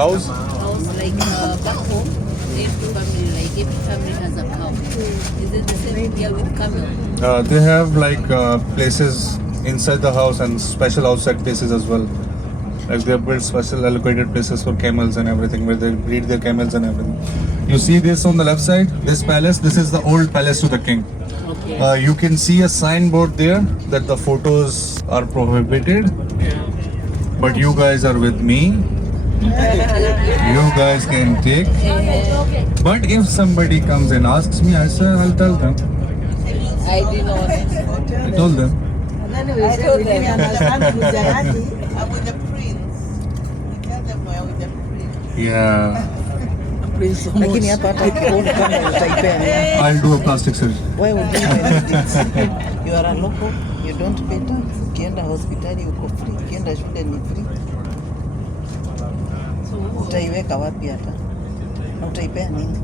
Cows? Cows like back home, every family has a cow. Is it the same here with camel? They have like places inside the house and special outside places as well. Like they have built special allocated places for camels and everything where they breed their camels and everything. You see this on the left side, this palace, this is the old palace to the king. Okay. You can see a signboard there that the photos are prohibited. But you guys are with me. You guys can take. But if somebody comes and asks me, I'll tell them. I didn't know. I told them. I told them. I'm with the prince. We tell them we're with the prince. Yeah. Lakini hapa hata ukiona kama utaipea. I'll do a plastic surgery. Why would you benefit? You are a local, you don't pay tax. Ukienda hospitali uko free, ukienda shule ni free. Utaiweka wapi hata? Na utaipea nini?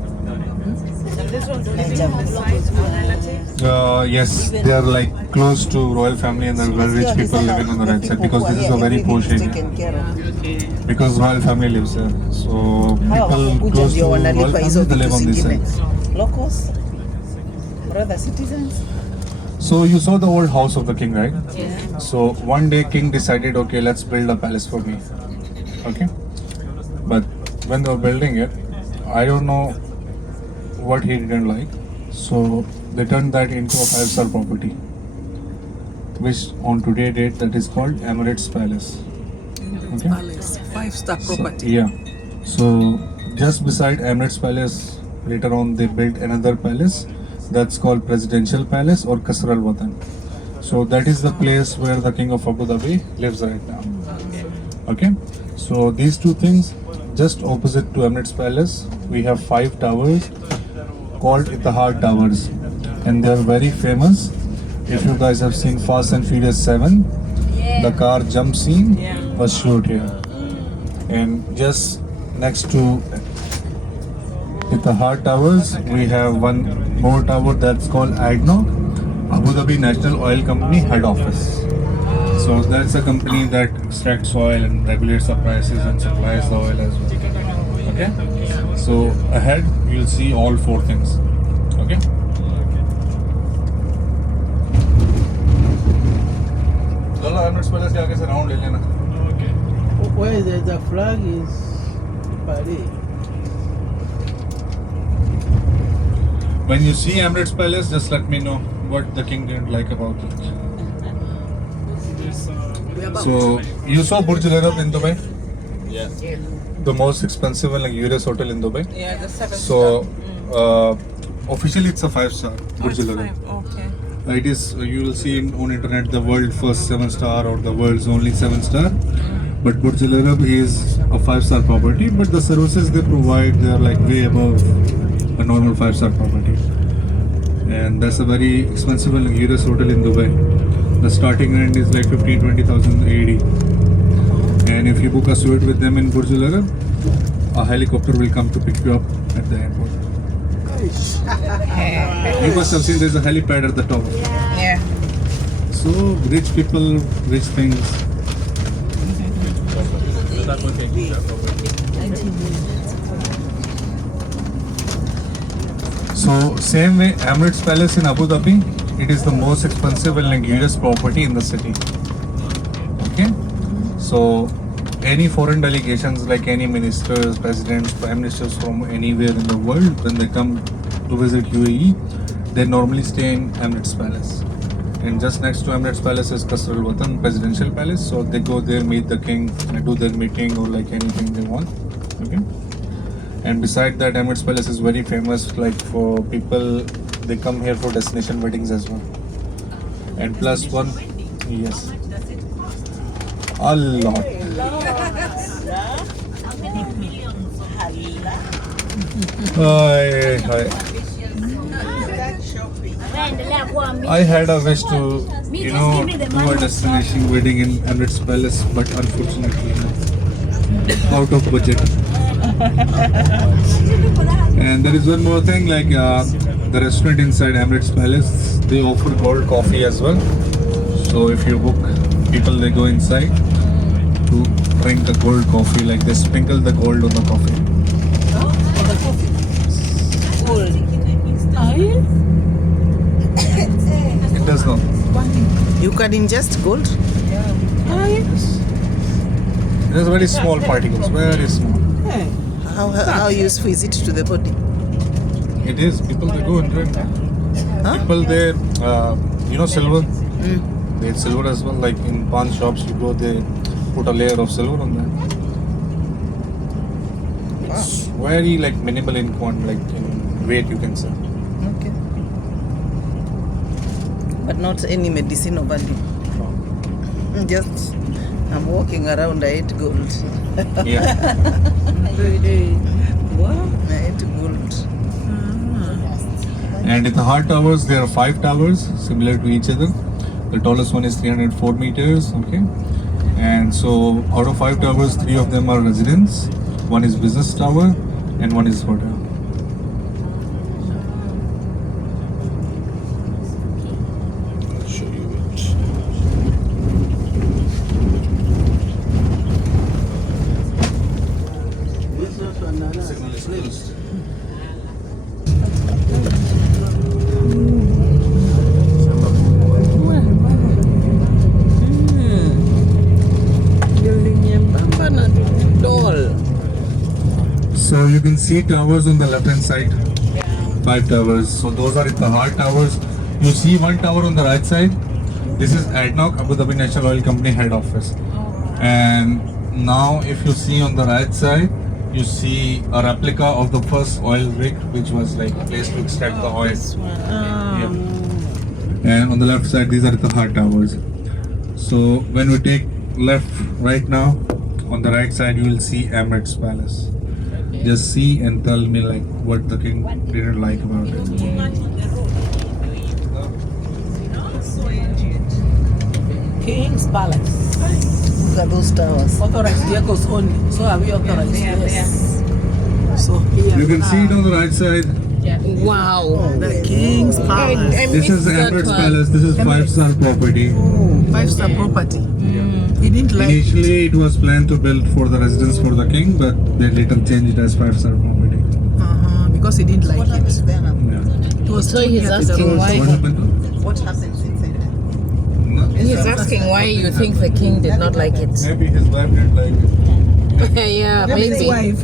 Yes, they are like close to royal family and there are very rich people living on the right side because this is a very posh area. Because royal family lives there. So people close to royal family they live on this side. Locals? Brother citizens? So you saw the old house of the king, right? Yeah. So one day king decided, okay, let's build a palace for me. Okay? But when they were building it, I don't know what he didn't like. So they turned that into a 5-star property, which on today date that is called Emirates Palace. Okay? Palace, 5-star property. Yeah. So just beside Emirates Palace, later on they built another palace that's called Presidential Palace or Qasr Al Watan. So that is the place where the King of Abu Dhabi lives right now. Okay. So these two things, just opposite to Emirates Palace, we have 5 towers called Ittihad Towers, and they are very famous. If you guys have seen Fast and Furious 7, the car jump scene was shot here. And just next to Ittihad Towers, we have one more tower that's called ADNOC, Abu Dhabi National Oil Company head office. So that's a company that extracts oil and regulates the prices and supplies the oil as well. Okay? So ahead you'll see all 4 things. Okay? चलो Emirates Palace के आगे से round ले लेना. Okay. Where the flag is Paris. When you see Emirates Palace, just let me know what the king didn't like about it. So you saw Burj Al Arab in Dubai? Yeah. The most expensive and luxurious hotel in Dubai. Yeah, the 7-star. So officially it's a 5-star Burj Al Arab. Okay. It is, you will see on internet the world first 7-star or the world's only 7-star. But Burj Al Arab is a 5-star property, but the services they provide, they are like way above a normal 5-star property. And that's a very expensive and luxurious hotel in Dubai. The starting rent is like 15-20,000 AED. And if you book a suite with them in Burj Al Arab, a helicopter will come to pick you up at the airport. You must have seen there's a helipad at the top. Yeah. So rich people, rich things. So same way, Emirates Palace in Abu Dhabi, it is the most expensive and luxurious property in the city. Okay? So any foreign delegations like any ministers, presidents, prime ministers from anywhere in the world, when they come to visit UAE, they normally stay in Emirates Palace. And just next to Emirates Palace is Qasr Al Watan, Presidential Palace. So they go there, meet the king, and do their meeting or like anything they want. Okay? And beside that, Emirates Palace is very famous like for people, they come here for destination weddings as well. And plus one, yes, a lot. Hi. I had a wish to, do a destination wedding in Emirates Palace, but unfortunately, out of budget. And there is one more thing, like the restaurant inside Emirates Palace, they offer cold coffee as well. So if you book, people they go inside to drink a gold coffee, like they sprinkle the gold on the coffee. Oh, for the coffee. Gold. Aye. It does not. You can ingest gold? Aye. There's very small particles, very small. Hey. How useful is it to the body? It is. People they go and drink. Huh? People they, silver. Mm. They eat silver as well. Like in pawn shops, you go, they put a layer of silver on that. It's very like minimal in weight, you can say. Okay. But not any medicinal value. Just, I'm walking around, I ate gold. Yeah. What? I ate gold. And in the hard towers, there are 5 towers similar to each other. The tallest one is 304 meters. Okay. And so out of 5 towers, 3 of them are residence. One is business tower, and one is hotel. I'll show you it. This is also another Signal is place. closed. Building nyembamba na tall. So you can see towers on the left hand side. 5 towers. So those are the hard towers. You see one tower on the right side. This is ADNOC, Abu Dhabi National Oil Company head office. And now if you see on the right side, you see a replica of the first oil rig, which was like placed to extract the oil. Yeah. And on the left side, these are the hard towers. So when we take left right now, on the right side, you will see Emirates Palace. Just see and tell me like what the king didn't like about it. King's Palace. Look at those towers. Authorized vehicles only. So are we authorized? Yes. So here You can see it on the right side. wow. The King's Palace. This is the Emirates Palace. This is 5-star property. 5-star property. He didn't like Initially, it was planned to build for the residence for the king, but they later changed it as 5-star property. because he didn't like What it. happens there? Yeah. It was So too he's near to the asking road. why- What happened? What happens inside there? No. He's asking why you think the king did not like it. Maybe his wife didn't like it. Yeah, Maybe his maybe. wife.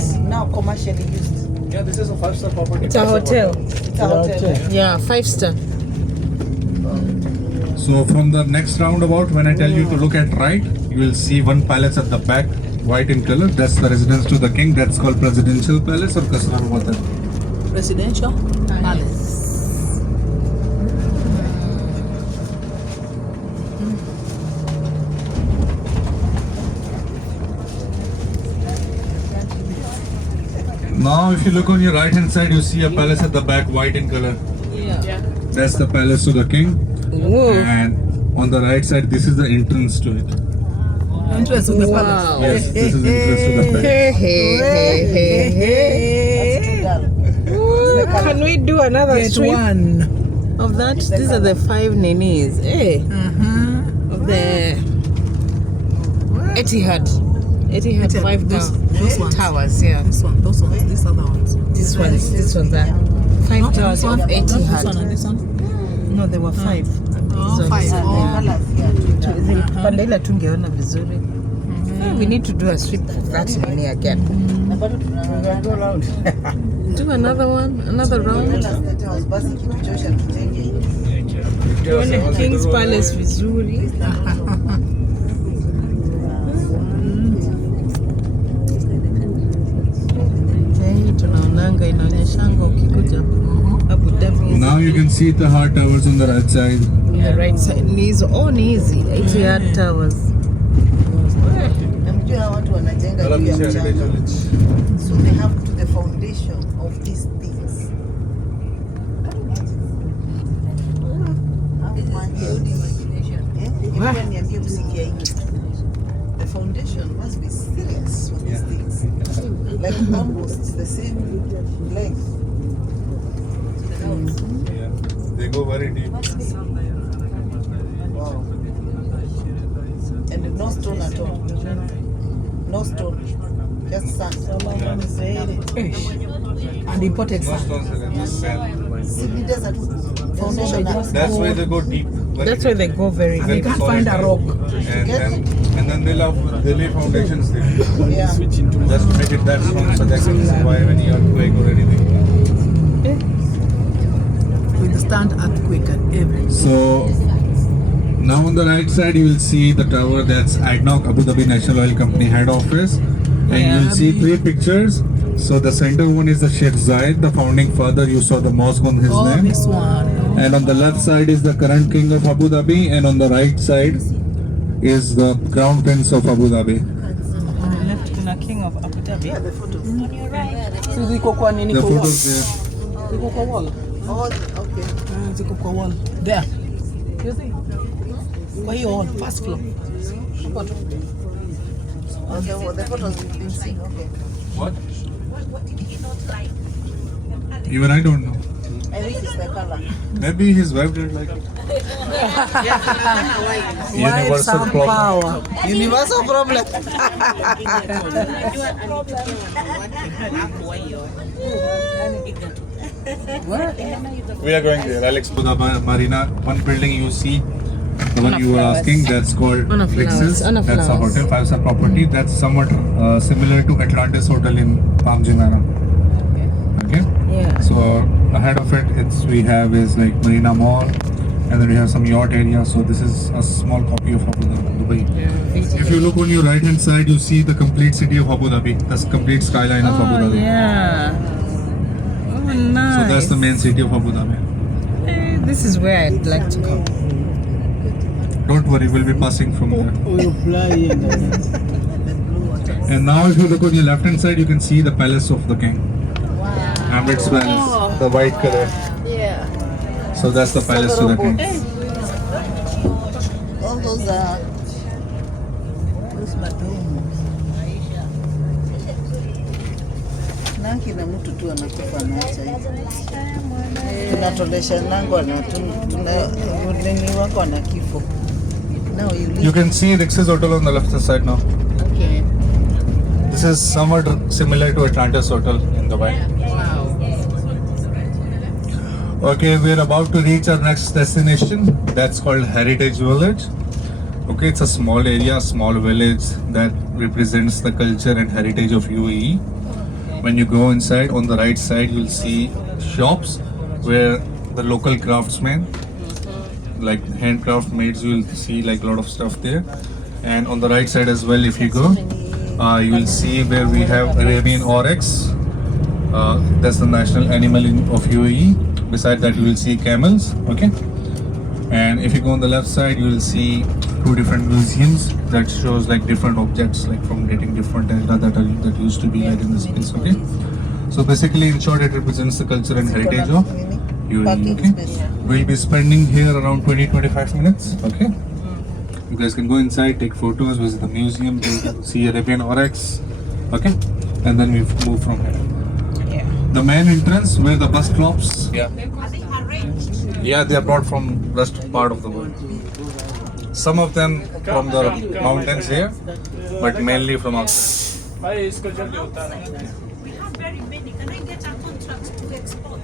Is it now commercially used? Yeah, this is a 5-star property. It's a hotel. It's a hotel. Yeah, 5-star. So from the next roundabout, when I tell you to look at right, you will see one palace at the back, white in color. That's the residence to the king. That's called Presidential Palace or Kasrar Hotel. Residential palace. Now, if you look on your right hand side, you see a palace at the back, white in color. Yeah. That's the palace to the king. Whoa. And on the right side, this is the entrance to it. Entrance of the Wow. palace. Yes, this is the entrance to the palace. Hey, hey, hey, hey, hey. Ooh, can we do another Get strip one. of that? These are the 5 ninis. Hey, of the Etihad. Etihad 5 those ones. towers. Yeah, This one, those ones, these other ones. these ones are 5 Not towers this of one, not this one Etihad. and this one. No, there were 5. These ones. five. Yeah. Panda ile tungeona vizuri. We need to do a strip of that nini again. Do another one, another round. Tuone King's Palace vizuri. Tunaonanga inaonyeshanga ukikuja Abu Dhabi. Now you can see the hard towers on the right side. The right side ni hizo. Oh, ni hizi Etihad Towers. Namjua hawa watu wanajenga juu ya mchanga. So they have to the foundation of these things. Everyone niambie msikia hiki. The foundation must be serious for these things. Like almost the same length to the house. Yeah, they go very deep. Wow. And no stone at all. No stone, just sand. And imported No sand. stones in it, just sand. Sydney Desert Foundation. That's why they go deep. That's why they go very Then deep. You can't solid find a and- rock. And then they lay foundations there. Yeah. Just to make it that strong so that can survive any earthquake or anything. Withstand earthquake and everything. So now on the right side you will see the tower, that's ADNOC, Abu Dhabi National Oil Company head office, and you will see 3 pictures. So the center one is the Sheikh Zayed, the founding father. You saw the mosque on his name. This one. And on the left side is the current king of Abu Dhabi, and on the right side is the crown prince of Abu Dhabi. Lieutenant King of Abu Dhabi. The photos. Ziko kwa nini The kwa wall? photos there. Ziko kwa wall. Oh, okay. Ziko kwa wall. There. You see? Kwa hiyo wall, first floor. Photo. Okay, well, the photos we've been seeing. Okay. What? Even I don't know. I think it's the color. Maybe his wife didn't like it. Universal Some problem. power. Universal problem. We are going there, Alex. The Marina, one building you see, the one you were asking, that's called Anna Flowers, Lexus. Anna That's a Flowers. hotel, 5-star property. That's somewhat similar to Atlantis Hotel in Palm Jumeirah. Okay. Yeah. So ahead of it, we have is like Marina Mall, and then we have some yacht area. So this is a small copy of Abu Dhabi, Dubai. If you look on your right hand side, you see the complete city of Abu Dhabi. That's complete skyline of Abu Dhabi. Yeah. Oh, nice. So that's the main city of Abu Dhabi. This is where I'd like to go. Don't worry, we'll be passing from there. We'll fly in. And now if you look on your left hand side, you can see the palace of the king. Emirates Palace, the white color. Yeah. So that's the palace to the king. All those are. Those bedrooms. Nanki na mtu tu anakufa anaacha hivi. Tunatolesha nango na tunani wako na kifo. Now you You leave. can see Rix's Hotel on the left hand side now. Okay. This is somewhat similar to Atlantis Hotel in Dubai. Okay, we're about to reach our next destination. That's called Heritage Village. Okay, it's a small area, small village that represents the culture and heritage of UAE. When you go inside, on the right side, you'll see shops where the local craftsmen, like handcraft maids, you'll see like a lot of stuff there. And on the right side as well, if you go, you will see where we have Arabian oryx. That's the national animal of UAE. Beside that, you will see camels. Okay. And if you go on the left side, you will see 2 different museums that shows like different objects, like from getting different data that used to be like in this place. Okay. So basically, in short, it represents the culture and heritage of UAE. Parking Okay. space. We'll be spending here around 20-25 minutes. Okay. You guys can go inside, take photos, visit the museum, see Arabian oryx. Okay. And then we move from here. The main entrance where the bus stops. Yeah. Yeah, they are brought from rest part of the world. Some of them from the mountains here, but mainly from outside. भाई इसको जल्दी उतारो We have very many. Can I get a contract to export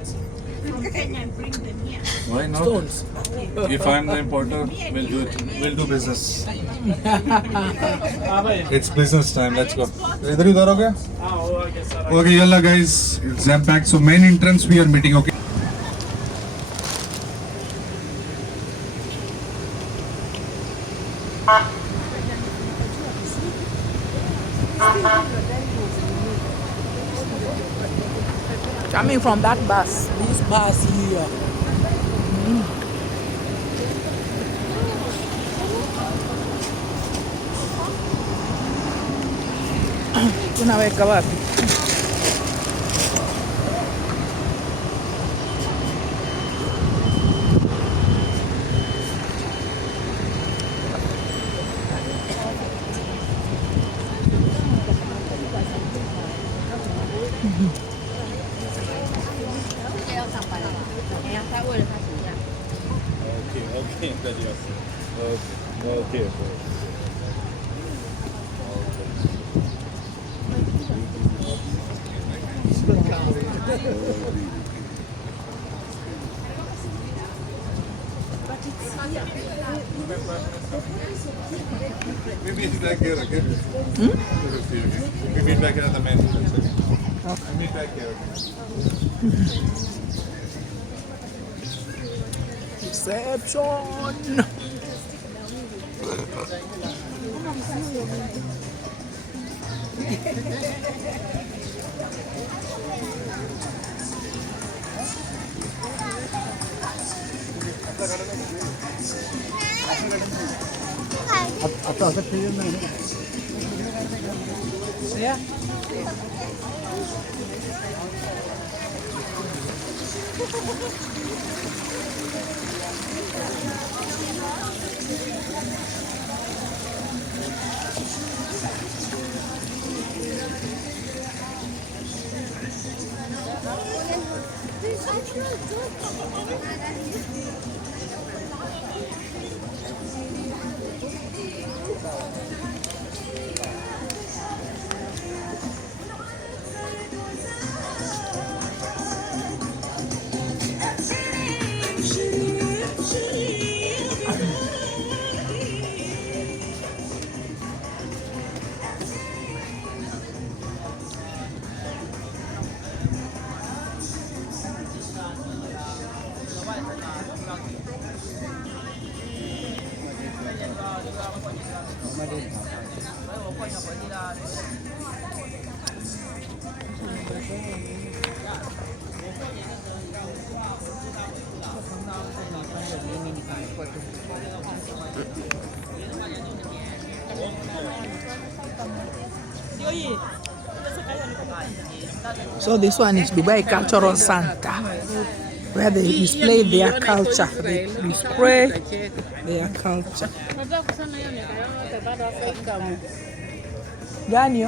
from Kenya and bring them here? Why not? If I'm the importer, we'll do it. We'll do business. हाँ भाई It's business time. Let's go. इधर ही उधर हो गया? हाँ वो आगे सारा Okay, yalla guys. It's jam packed. So main entrance we are meeting. Okay. Coming from that bus. This bus here. Tunaweka wapi? Okay. We meet back here again. We meet back here at the main entrance. We meet back here again. Reception. So this one is Dubai Cultural Center, where they display their culture. They display their culture. Gani?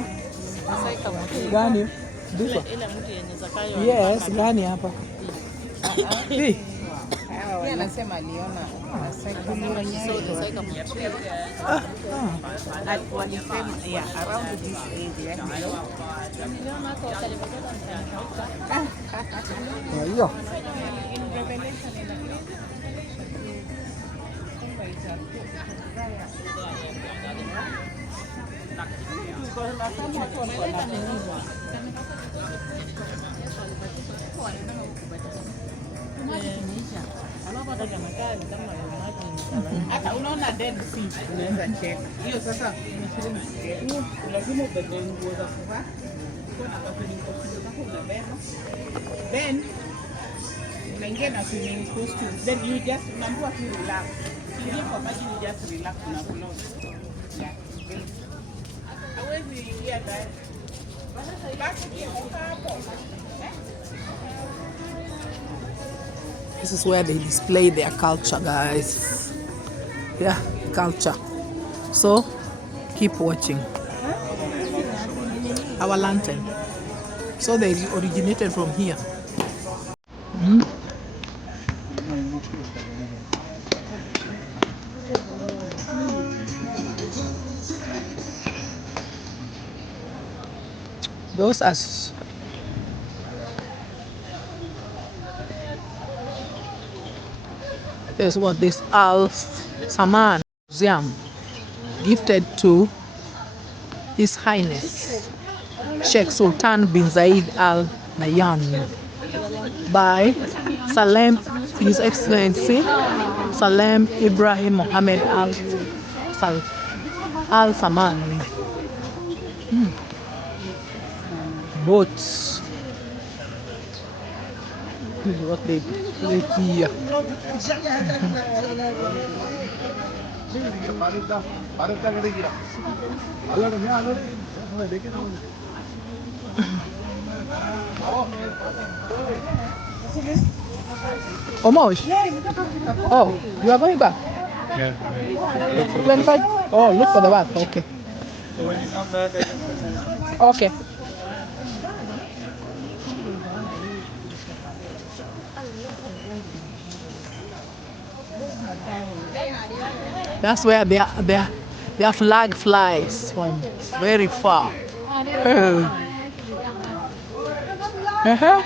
Gani? This one? Yes, gani hapa. Hii. Anasema aliona around this area. Hiyo. Hata unaona dead sea unaweza check. Hiyo sasa lazima ubebe nguo za kuvaa. Kuna kafuni unabeba. Then unaingia na swimming costume. Then you just unaambiwa tu relax. Ingia kwa maji ni just relax na float. Hawezi ingia ndani. Basi kivuka hapo. This is where they display their culture, guys. Yeah, culture. So, keep watching. Our lantern. So they originated from here. Those are There's what this Al Saman Museum gifted to His Highness Sheikh Sultan bin Zayed Al Nahyan by Salem, His Excellency Salem Ibrahim Mohammed Al Saman. Boats. This is what they play here. Almost. Oh, you are going back? Yeah. 25? Oh, look for the back. Okay. So when you come back, I can present. Okay. That's where their flag flies from very far. Uh-huh.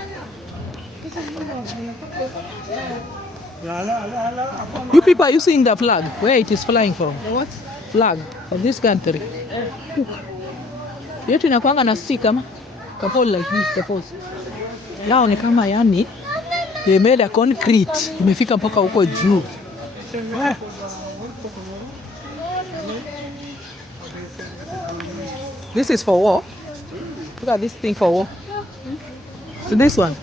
You people, are you seeing the flag? Where it is flying from? The what? Flag of this country. Yetu inakuanga na stick kama kapole like this the post. Yao ni kama yani they made a concrete imefika mpaka huko juu. This is for war. Look at this thing for war. So this one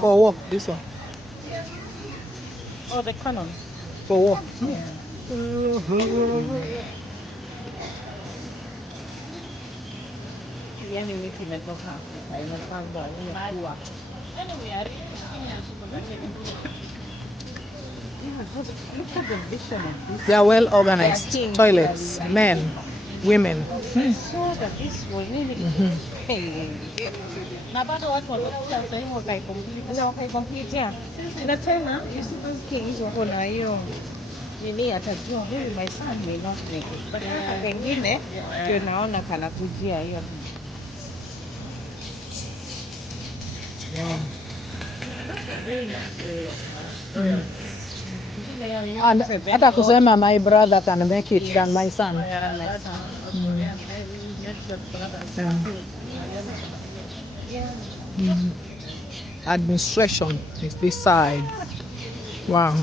for war. This one Oh, the cannon. for war. Yani miti imetoka Afrika imepangwa imekuwa. Anyway, I really look at the vision of this. They are well organized. Toilets, men, women. So that this was really na bado watu watakuja sasa hivi wakaikomplete ya. Na tena these kings wako na hiyo nini atajua huyu my son may not make it. But pengine ndio naona kanakujia hiyo. And hata kusema my brother can make it than my son. Administration is this side. Wow.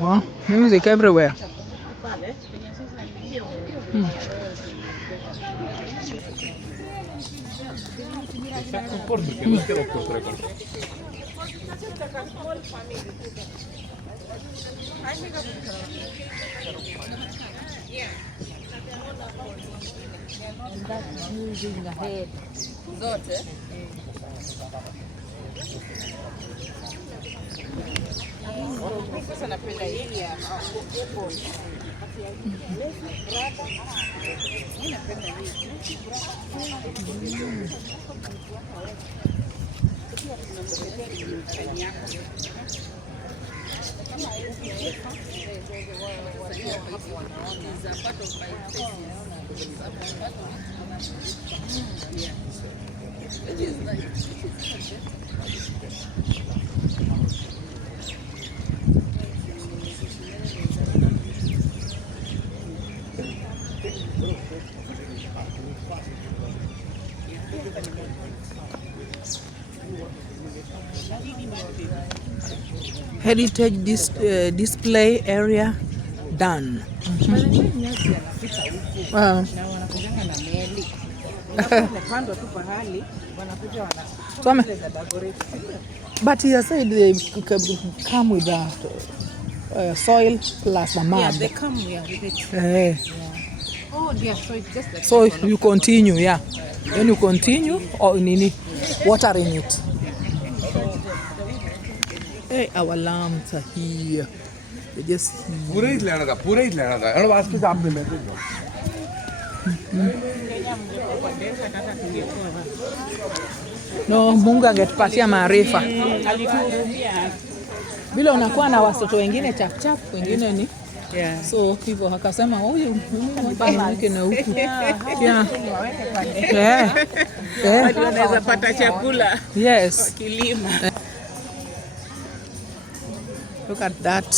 Wow, music everywhere. Zote. Sasa napenda hii ya Heritage display area done. Na wanakujanga na meli. Wamepandwa tu pahali wanakuja Some, decorate. but he has said they come with the soil plus the mud. Yeah, they come here with it. Eh. Oh, yeah, so it's just like So you continue, yeah. Then you continue or nini watering it. Hey, our lambs are here. They just पूरा ही लेना था और आज के सामने में no, Mungu angetupatia maarifa. alituhurumia. Vile unakuwa na watoto wengine chap wengine ni Yeah. so hivyo akasema huyu niweke na huku. Yeah. Waweke pande. Yeah. Yeah. Wanaweza pata chakula Yes. kilima. Look at that.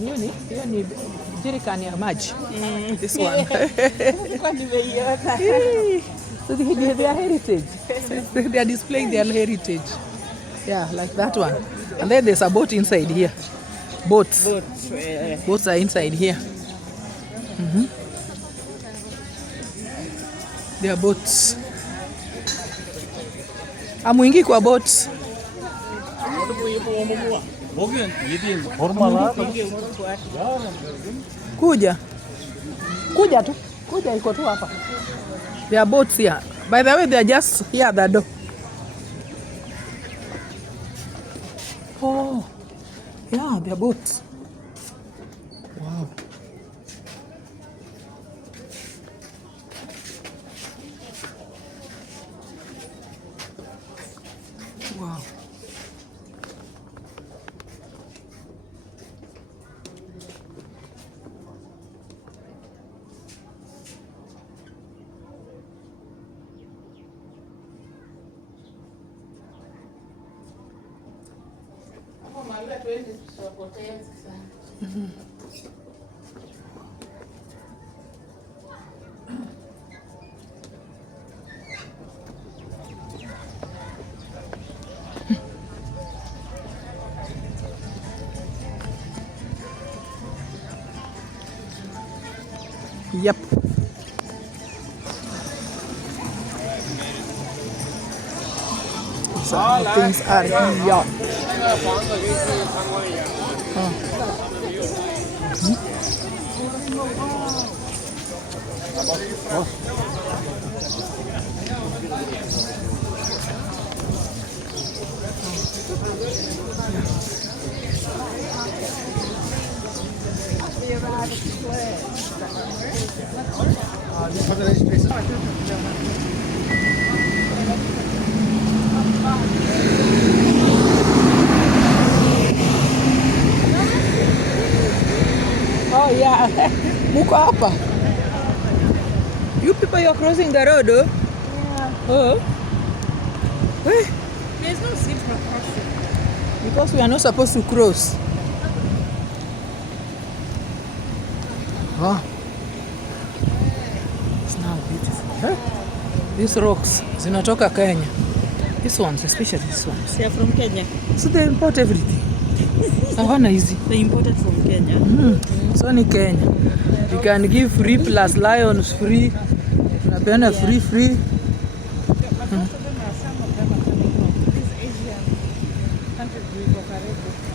Hiyo ni jerrycan ya maji. This one. Kwa nimeiona. So they are heritage. They are displaying their heritage. Yeah, like that one. And then there's a boat inside here. Boats. Boats are inside here. They are boats. Amuingi kwa boats. Kuja tu. Kuja iko tu hapa. There are boats here. By the way, they are just here at the door. Oh, yeah, they are boats. Wow. Wow. Yep. So things are here. Oh yeah, muko hapa. You people, you're crossing the road, oh? Yeah. Oh. Eh? There's no zebra crossing. Because we are not supposed to cross. Oh. It's now beautiful. Eh? These rocks, zinatoka Kenya. These ones, especially these ones. They are from Kenya. So they import everything. Hawana hizi. They imported from Kenya. So ni Kenya. You can give free plus lions free. Unapeana free.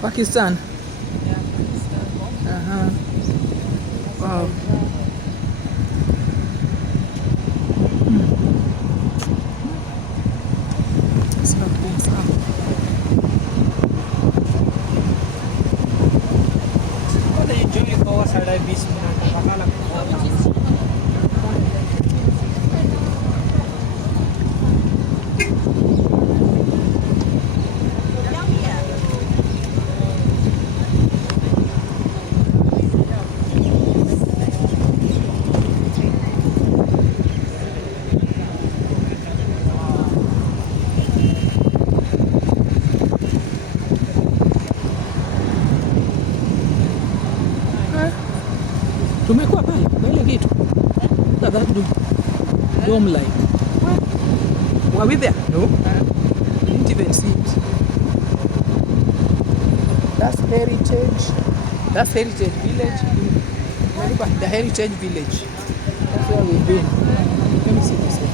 Pakistan. Wow. It's not being found. Tumekuwa pale kwa ile kitu. Look at that dome like. Were we there? No. Didn't even see it. That's heritage. That's heritage village. The heritage village. That's where we've been. Let me see this one.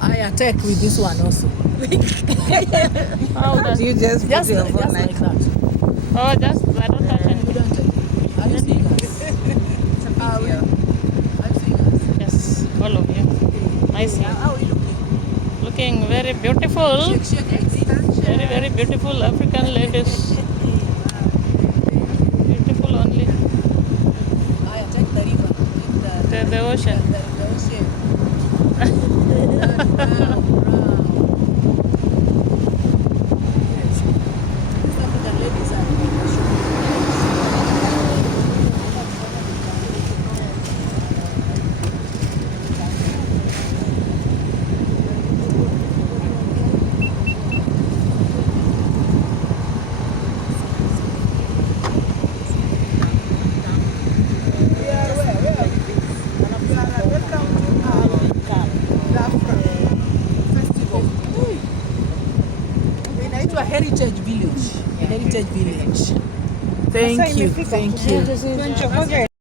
I attack with this one also. Oh, that's You just put your phone like like that. oh, just I don't touch anything. Are you seeing us? Are you seeing us? Yes, all of you. Nice. How are you looking? Looking very beautiful. Shake it. Very, very beautiful African ladies. Beautiful only. I attack the river. The ocean. The ocean. Yes. East African ladies are inaitwa Heritage Village. Heritage Village. Thank you.